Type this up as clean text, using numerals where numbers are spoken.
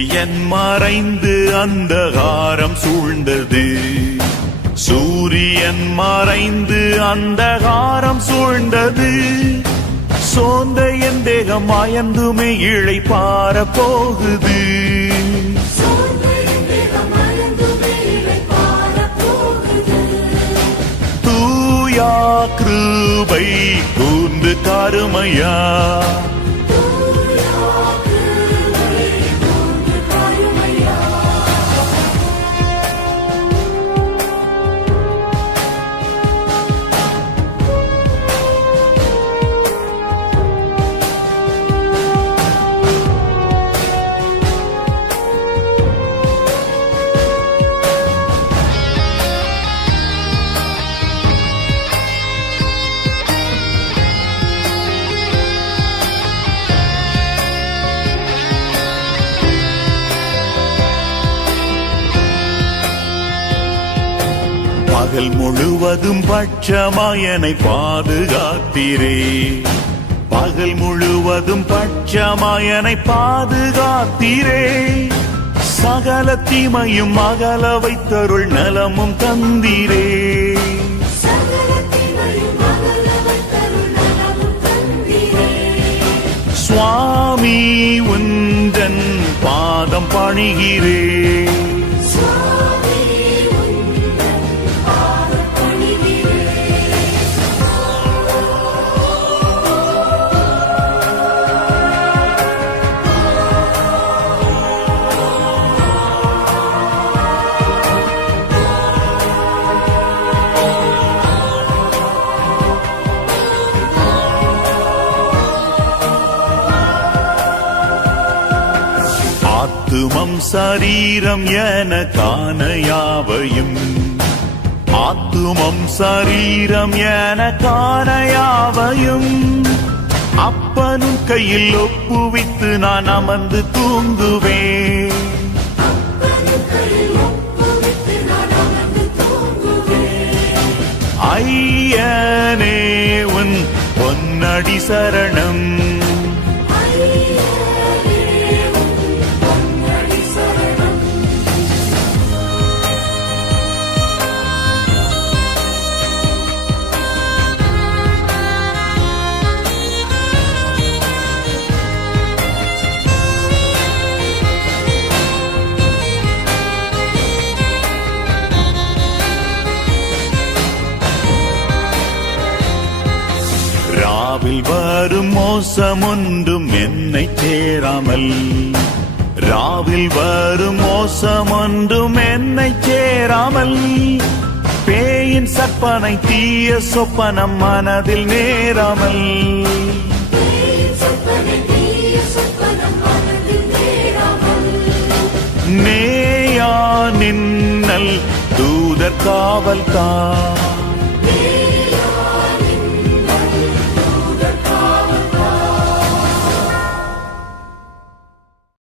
சூரியன் மறைந்து அந்தகாரம் சூழ்ந்தது. சூரியன் மறைந்து அந்தகாரம் சூழ்ந்தது. சோர்ந்த என் தேகம் அயர்ந்துமே இளைப்பாற போகுது. தூயா கிருபை கூர்ந்து கருமையா, பகல் முழுவதும் பட்சமாயனை பாதுகாத்தீரே. பகல் முழுவதும் பட்சமாயனை பாதுகாத்தீரே. சகல தீமையும் அகல வைத்தருள் நலமும் தந்தீரே. சுவாமி உந்தன் பாதம் பணிகிறே. ஆத்துமம் சரீரம் என காணயாவையும், ஆத்துமம் சரீரம் என காணயாவையும் அப்பனும் கையில் ஒப்புவித்து நான் அமர்ந்து தூங்குவேன். ஐயனே உன் பொன்னடி சரணம். ராவில் வரும் மோசம் ஒன்றும் என்னை சேராமல், ராவில் வரும் மோசம் ஒன்றும் என்னை சேராமல், பேயின் சற்பனை தீய சொப்பனம் மனதில் நேராமல், நேயா நின்னல் தூதர் காவல் தான்.